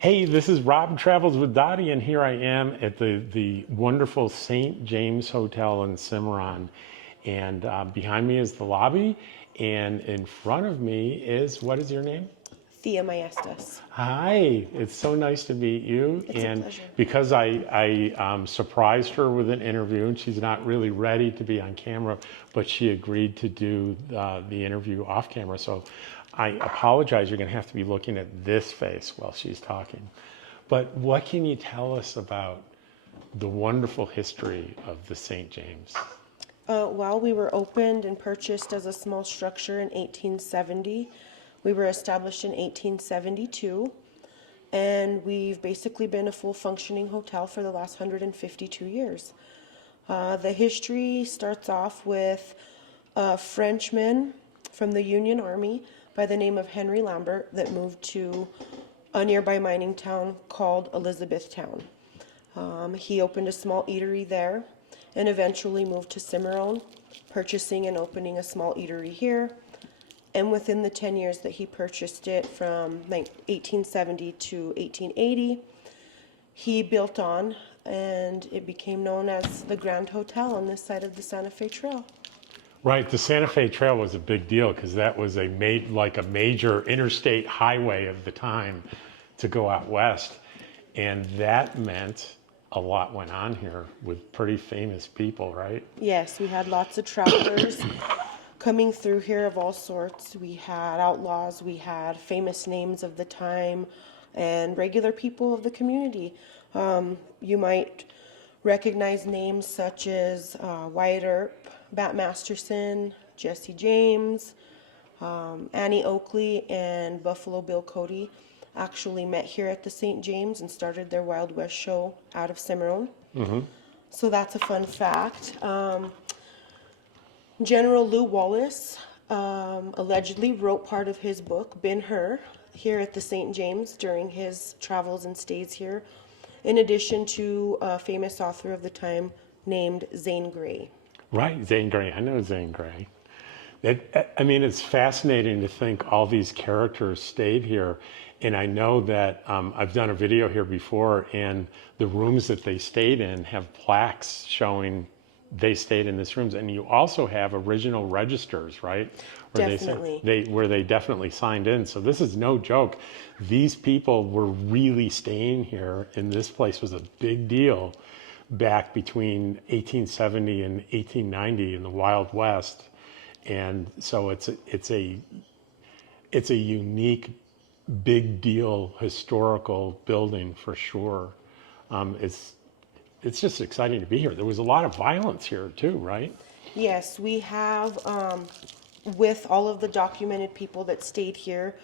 Hey, this is Rob Travels with Dottie, and here I am at the wonderful St. James Hotel in Cimarron. And behind me is the lobby, and in front of me is, what is your name? Thea Maestas. Hi, it's so nice to meet you. It's a And pleasure. because I surprised her with an interview, and she's not really ready to be on camera, but she agreed to do the interview off camera. So I apologize, you're going to have to be looking at this face while she's talking. But what can you tell us about the wonderful history of the St. James? Well, we were opened and purchased as a small structure in 1870. We were established in 1872, and we've basically been a full functioning hotel for the last 152 years. The history starts off with a Frenchman from the Union Army by the name of Henry Lambert that moved to a nearby mining town called Elizabethtown. He opened a small eatery there and eventually moved to Cimarron, purchasing and opening a small eatery here. And within the 10 years that he purchased it from 1870 to 1880, he built on and it became known as the Grand Hotel on this side of the Santa Fe Trail. Right, the Santa Fe Trail was a big deal because that was a major interstate highway of the time to go out west. And that meant a lot went on here with pretty famous people, right? Yes, we had lots of travelers coming through here of all sorts. We had outlaws, we had famous names of the time, and regular people of the community. You might recognize names such as Wyatt Earp, Bat Masterson, Jesse James, Annie Oakley, and Buffalo Bill Cody actually met here at the St. James and started their Wild West show out of Cimarron. So that's a fun fact. General Lew Wallace allegedly wrote part of his book, Ben-Hur, here at the St. James during his travels and stays here, in addition to a famous author of the time named Zane Grey. Right, Zane Grey. I know Zane Grey. It's fascinating to think all these characters stayed here. And I know that I've done a video here before, and the rooms that they stayed in have plaques showing they stayed in these rooms. And you also have original registers, right? Definitely. Where they definitely signed in. So this is no joke. These people were really staying here, and this place was a big deal back between 1870 and 1890 in the Wild West. And so it's a unique, big deal historical building for sure. It's just exciting to be here. There was a lot of violence here too, right? Yes, we have, with all of the documented people that stayed here,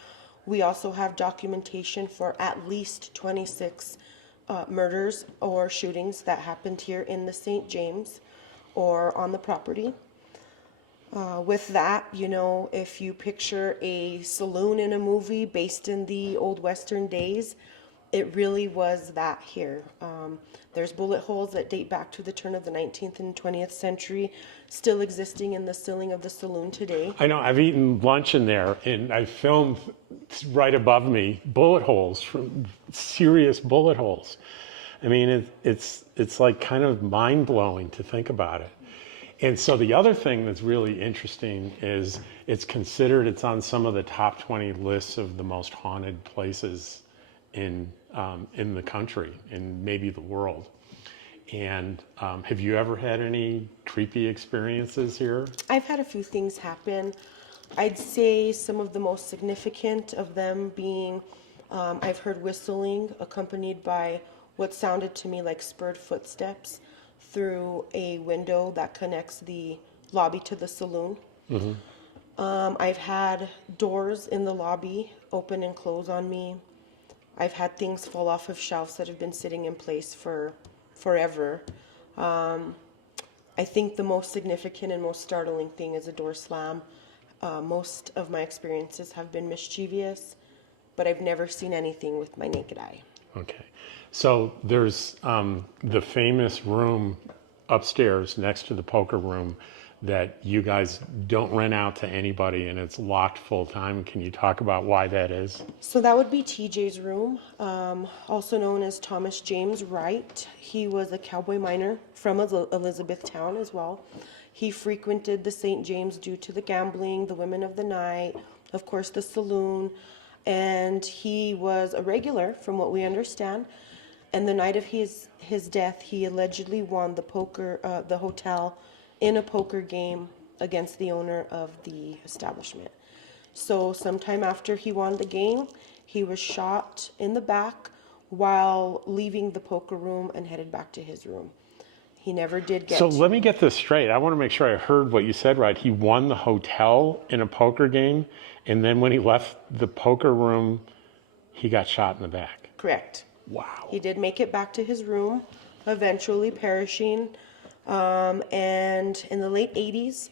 we also have documentation for at least 26 murders or shootings that happened here in the St. James or on the property. With that, if you picture a saloon in a movie based in the old Western days, it really was that here. There's bullet holes that date back to the turn of the 19th and 20th century, still existing in the ceiling of the saloon today. I know, I've eaten lunch in there, and I filmed right above me bullet holes, from serious bullet holes. It's like kind of mind-blowing to think about it. And so the other thing that's really interesting is it's on some of the top 20 lists of the most haunted places in the country and maybe the world. And have you ever had any creepy experiences here? I've had a few things happen. I'd say some of the most significant of them being I've heard whistling accompanied by what sounded to me like spurred footsteps through a window that connects the lobby to the saloon. I've had doors in the lobby open and close on me. I've had things fall off of shelves that have been sitting in place for forever. I think the most significant and most startling thing is a door slam. Most of my experiences have been mischievous, but I've never seen anything with my naked eye. Okay. So there's the famous room upstairs next to the poker room that you guys don't rent out to anybody and it's locked full time. Can you talk about why that is? So that would be TJ's room, also known as Thomas James Wright. He was a cowboy miner from Elizabethtown as well. He frequented the St. James due to the gambling, the women of the night, of course the saloon, and he was a regular from what we understand. And the night of his death, he allegedly won the hotel in a poker game against the owner of the establishment. So sometime after he won the game, he was shot in the back while leaving the poker room and headed back to his room. He never did get So let me get this straight. I want to make sure I heard what you said right. He won the hotel in a poker game, and then when he left the poker room, he got shot in the back. Correct. Wow. He did make it back to his room, eventually perishing. And in the late 80s,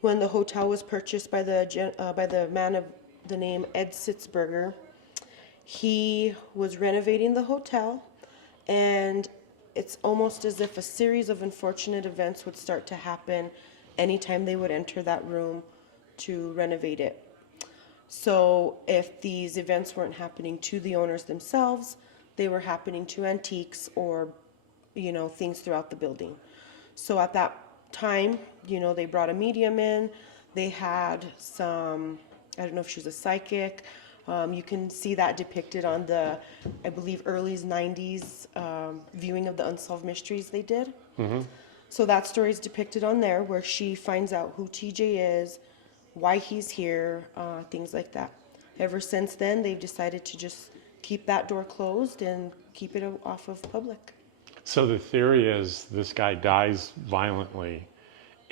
when the hotel was purchased by the man of the name Ed Sitzberger, he was renovating the hotel, and it's almost as if a series of unfortunate events would start to happen anytime they would enter that room to renovate it. So if these events weren't happening to the owners themselves, they were happening to antiques or, things throughout the building. So at that time, they brought a medium in. They had some, I don't know if she was a psychic. You can see that depicted on the, I believe, early 90s viewing of the Unsolved Mysteries they did. Mm-hmm. So that story is depicted on there, where she finds out who TJ is, why he's here, things like that. Ever since then, they've decided to just keep that door closed and keep it off of public. So the theory is this guy dies violently,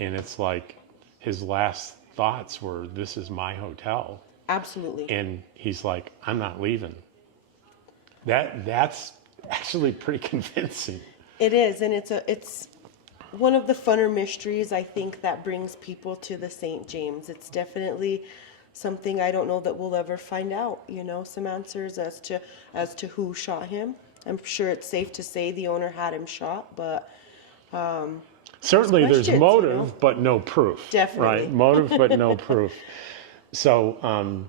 and it's like his last thoughts were, "This is my hotel." Absolutely. And he's like, "I'm not leaving." That's actually pretty convincing. It is, and it's one of the funner mysteries, I think, that brings people to the St. James. It's definitely something I don't know that we'll ever find out, some answers as to who shot him. I'm sure it's safe to say the owner had him shot, but Certainly there's motive, questions, but no proof. Definitely. Right? Motive, but no proof. So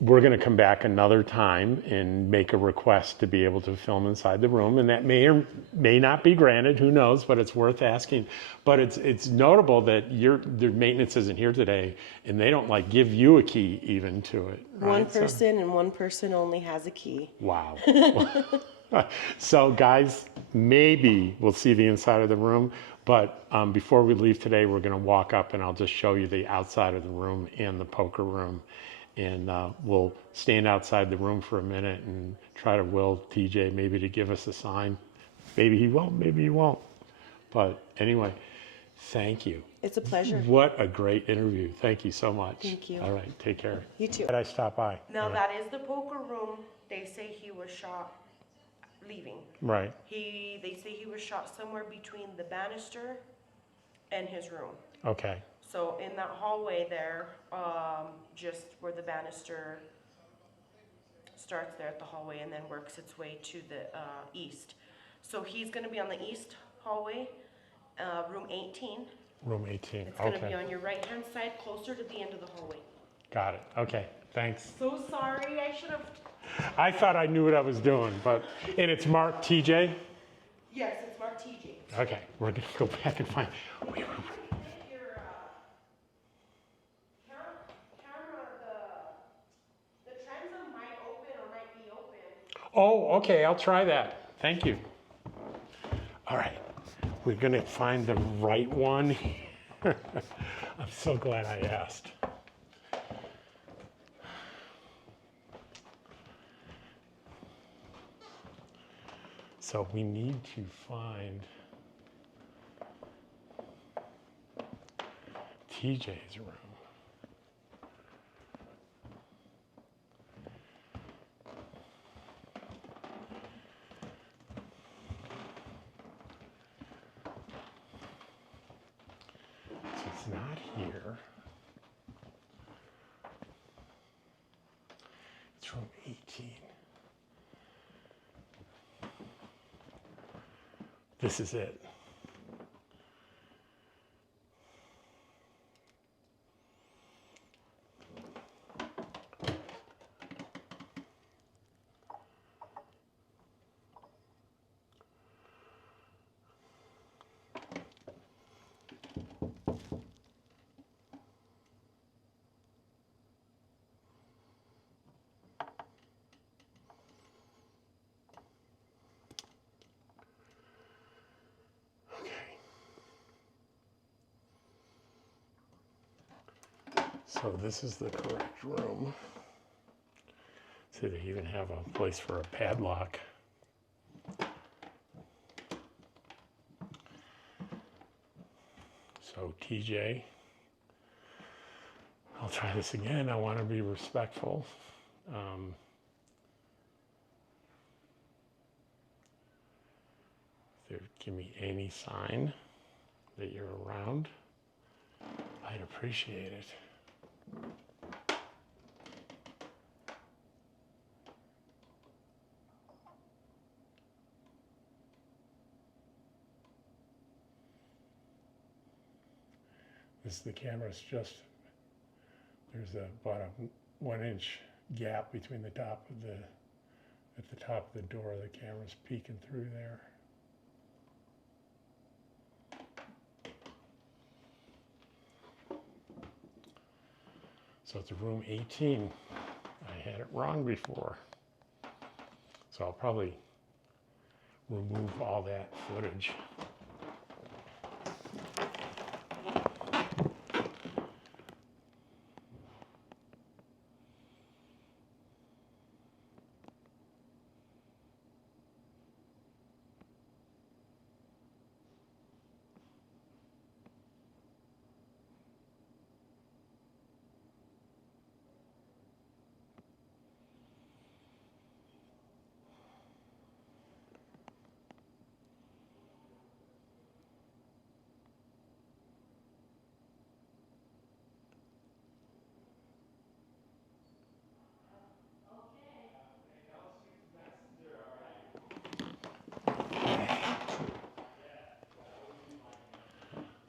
we're going to come back another time and make a request to be able to film inside the room, and that may or may not be granted. Who knows? But it's worth asking. But it's notable that the maintenance isn't here today, and they don't give you a key even to it. Right? One person and one person only has a key. Wow. So guys, maybe we'll see the inside of the room, but before we leave today, we're going to walk up and I'll just show you the outside of the room and the poker room. And we'll stand outside the room for a minute and try to will TJ maybe to give us a sign. Maybe he will, maybe he won't. But anyway, thank you. It's a pleasure. What a great interview. Thank you so much. Thank you. All right, take care. You too. Did I stop by? Now that is the poker room. They say he was shot leaving. Right. They say he was shot somewhere between the banister and his room. Okay. So in that hallway there, just where the banister starts there at the hallway and then works its way to the east. So he's going to be on the east hallway, room 18. Room 18. It's going to be on your right-hand side, closer to the end of the hallway. Got it. Okay. Thanks. So sorry, I should have. I thought I knew what I was doing, and it's marked TJ? Yes, it's marked TJ. Okay. We're going to go back and find. Oh, okay, I'll try that. Thank you. All right, we're gonna find the right one. I'm so glad I asked. So we need to find TJ's room. It's not here. It's room 18. This is it. So this is the correct room. So they even have a place for a padlock. So TJ, I'll try this again. I want to be respectful. If they give me any sign that you're around, I'd appreciate it. The camera's just, there's about a 1-inch gap between the top of at the top of the door. The camera's peeking through there. So it's room 18. I had it wrong before. So I'll probably remove all that footage.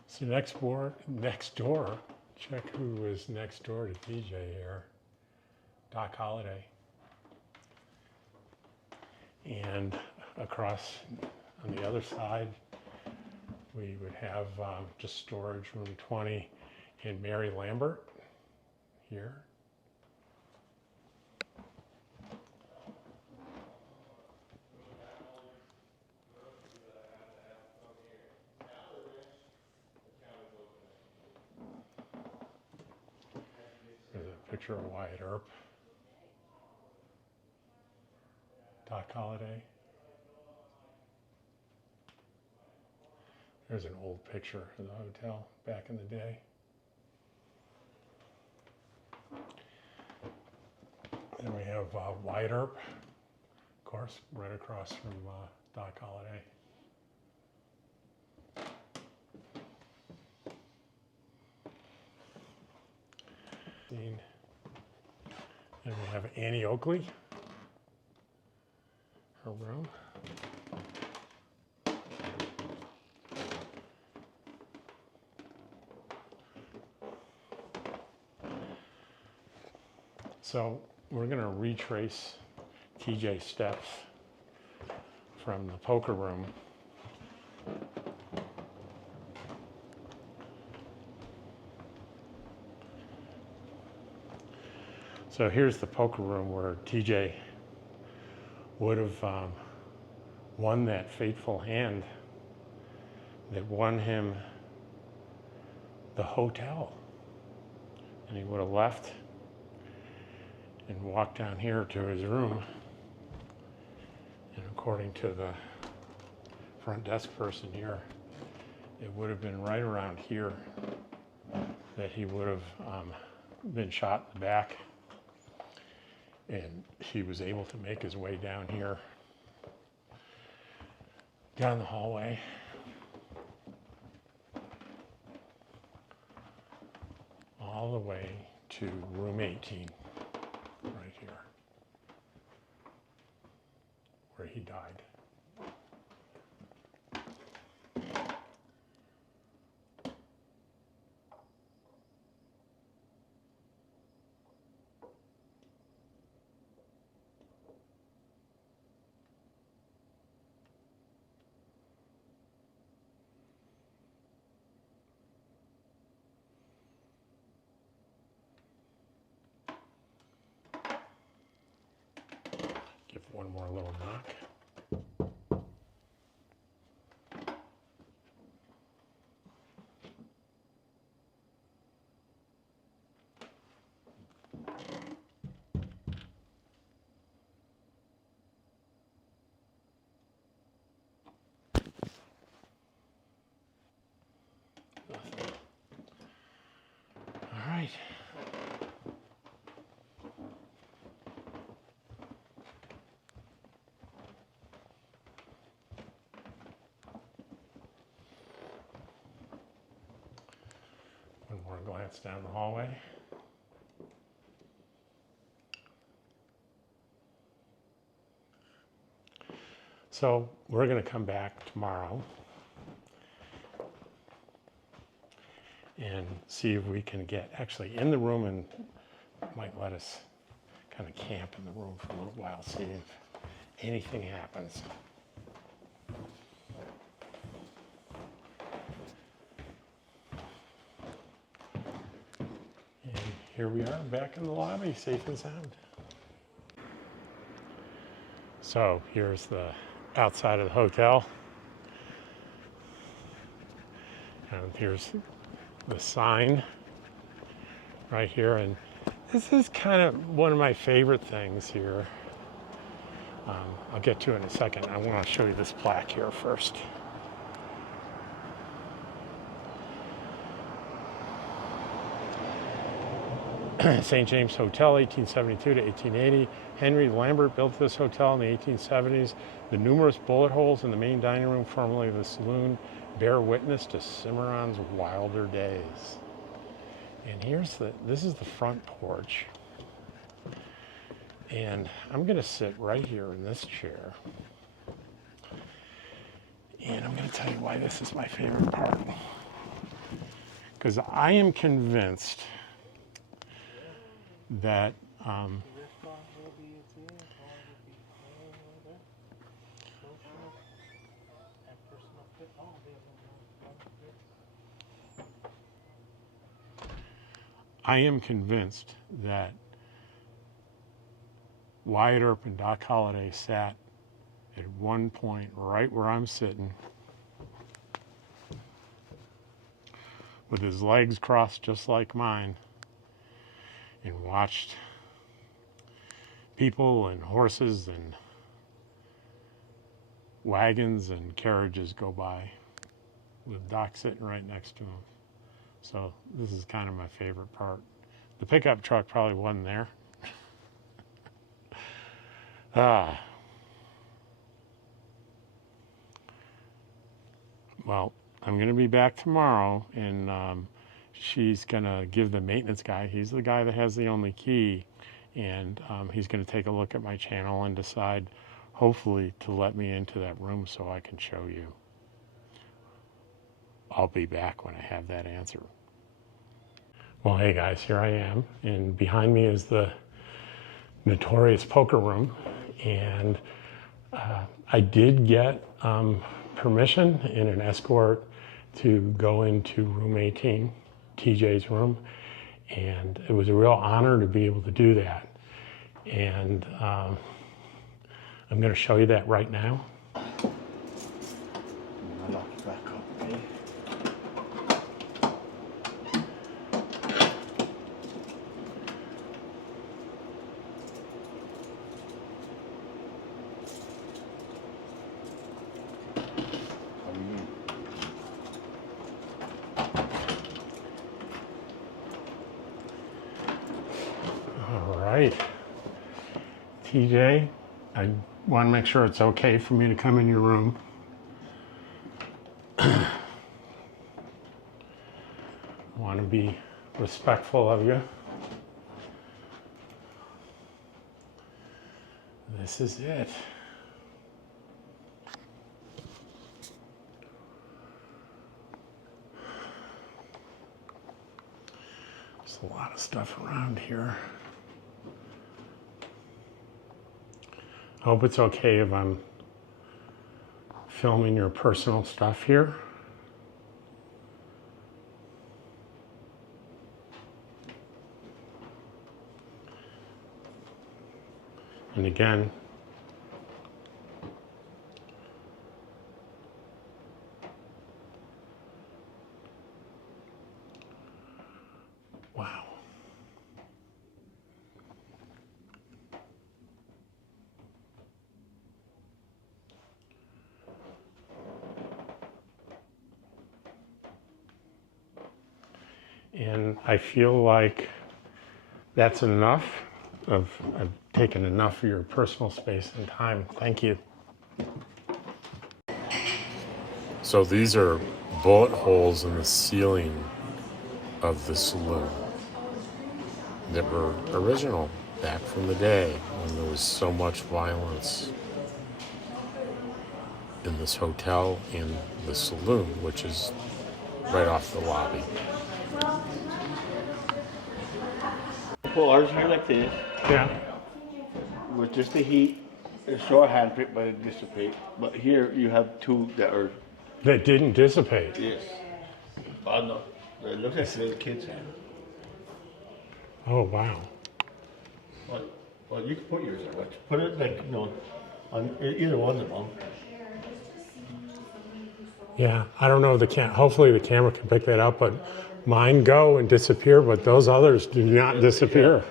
So next door, check who was next door to TJ here, Doc Holliday. And across on the other side, we would have just storage, room 20, and Mary Lambert here. There's a picture of Wyatt Earp, Doc Holliday. There's an old picture of the hotel back in the day. Then we have Wyatt Earp, of course, right across from Doc Holliday. And we have Annie Oakley, her room. So we're going to retrace TJ's steps from the poker room So here's the poker room where TJ would have won that fateful hand that won him the hotel. And he would have left and walked down here to his room. And according to the front desk person here, it would have been right around here that he would have been shot in the back. And he was able to make his way down here, down the hallway, all the way to room 18, right here, where he died. Give one more little knock. glance down the hallway. So we're going to come back tomorrow and see if we can get actually in the room, and might let us kind of camp in the room for a little while, see if anything happens. And here we are back in the lobby, safe and sound. So here's the outside of the hotel. And here's the sign right here. And this is kind of one of my favorite things here. I'll get to it in a second. I want to show you this plaque here first. St. James Hotel, 1872 to 1880. Henry Lambert built this hotel in the 1870s. The numerous bullet holes in the main dining room, formerly the saloon, bear witness to Cimarron's wilder days. And this is the front porch. And I'm going to sit right here in this chair. And I'm going to tell you why this is my favorite part. Because I am convinced that Wyatt Earp and Doc Holliday sat at one point right where I'm sitting with his legs crossed just like mine and watched people and horses and wagons and carriages go by with Doc sitting right next to him. So this is kind of my favorite part. The pickup truck probably wasn't there. Well, I'm going to be back tomorrow, and she's going to give the maintenance guy, he's the guy that has the only key, and he's going to take a look at my channel and decide, hopefully, to let me into that room so I can show you. I'll be back when I have that answer. Well, hey guys, here I am, and behind me is the notorious poker room, and I did get permission and an escort to go into room 18, TJ's room, and it was a real honor to be able to do that. And I'm going to show you that right now. Right, TJ, I want to make sure it's okay for me to come in your room. I want to be respectful of you. This is it. There's a lot of stuff around here. I hope it's okay if I'm filming your personal stuff here. And again, wow. And I feel like that's enough. I've taken enough of your personal space and time. Thank you. So these are bullet holes in the ceiling of the saloon that were original back from the day when there was so much violence in this hotel and the saloon, which is right off the lobby. Pull ours here like this, Yeah. with just the heat. It's short handprint, but it dissipates. But here you have two that are, That didn't dissipate. yes. Oh no, it looks like little kids' hand. Oh, wow. Well, you can put yours there, but put it like, on either one of them. Yeah, I don't know if hopefully the camera can pick that up, but mine go and disappear, but those others do not disappear.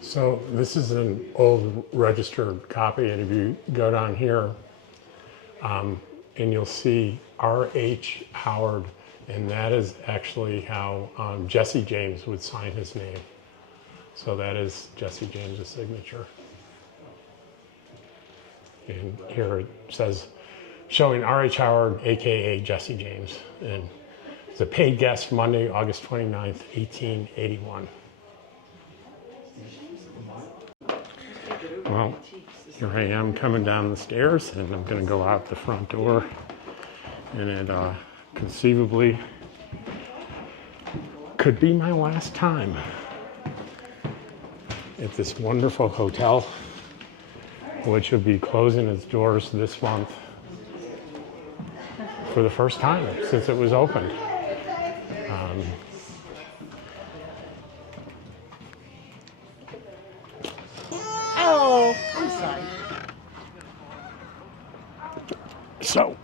So this is an old registered copy, and if you go down here, and you'll see R.H. Howard, and that is actually how Jesse James would sign his name. So that is Jesse James's signature. And here it says, showing R.H. Howard, AKA Jesse James. And it's a paid guest Monday, August 29th, 1881. Well, here I am coming down the stairs, and I'm gonna go out the front door. And it conceivably could be my last time at this wonderful hotel, which will be closing its doors this month for the first time since it was opened. Oh, I'm sorry. So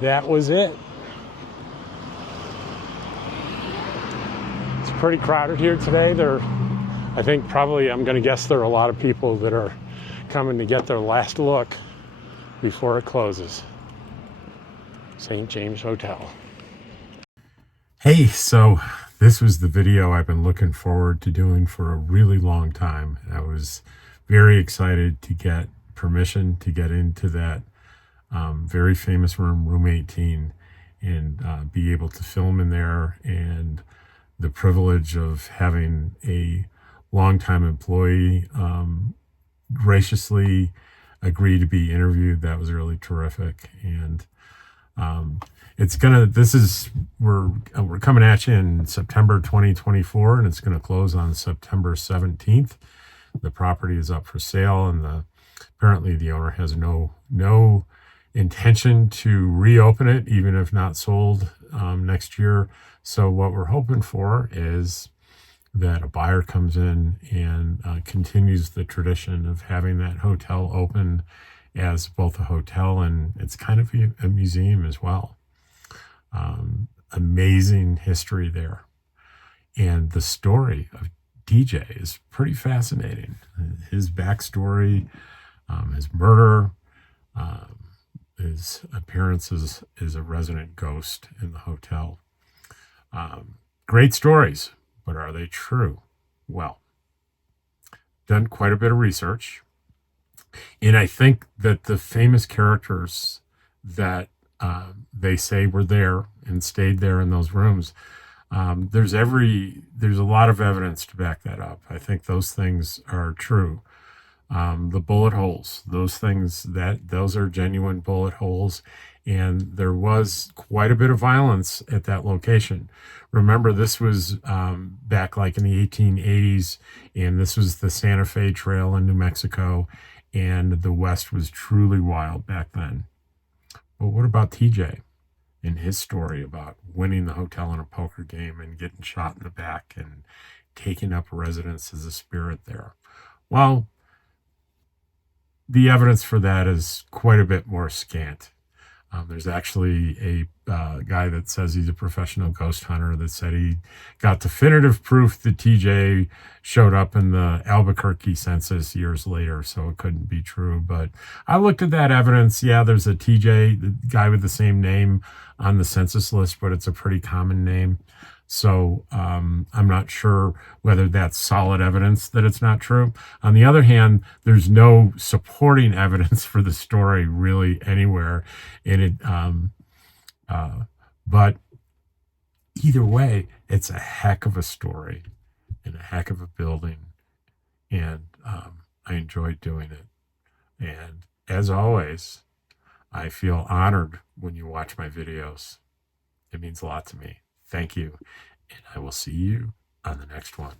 that was it. It's pretty crowded here today. I think probably, I'm going to guess there are a lot of people that are coming to get their last look before it closes. St. James Hotel. Hey, so this was the video I've been looking forward to doing for a really long time. I was very excited to get permission to get into that very famous room, room 18, and be able to film in there, and the privilege of having a longtime employee graciously agree to be interviewed. That was really terrific. And we're coming at you in September 2024, and it's going to close on September 17th. The property is up for sale, and apparently the owner has no intention to reopen it, even if not sold next year. So what we're hoping for is that a buyer comes in and continues the tradition of having that hotel open as both a hotel and it's kind of a museum as well. Amazing history there. And the story of DJ is pretty fascinating. His backstory, his murder, his appearance as a resident ghost in the hotel. Great stories, but are they true? Well, done quite a bit of research. And I think that the famous characters that they say were there and stayed there in those rooms, there's a lot of evidence to back that up. I think those things are true. The bullet holes, those are genuine bullet holes. And there was quite a bit of violence at that location. Remember, this was back like in the 1880s, and this was the Santa Fe Trail in New Mexico, and the West was truly wild back then. But what about TJ and his story about winning the hotel in a poker game and getting shot in the back and taking up residence as a spirit there? Well, the evidence for that is quite a bit more scant. There's actually a guy that says he's a professional ghost hunter that said he got definitive proof that TJ showed up in the Albuquerque census years later, so it couldn't be true. But I looked at that evidence. Yeah, there's a TJ, the guy with the same name on the census list, but it's a pretty common name. So I'm not sure whether that's solid evidence that it's not true. On the other hand, there's no supporting evidence for the story really anywhere. And But either way, it's a heck of a story and a heck of a building. And I enjoyed doing it. And as always, I feel honored when you watch my videos. It means a lot to me. Thank you. And I will see you on the next one.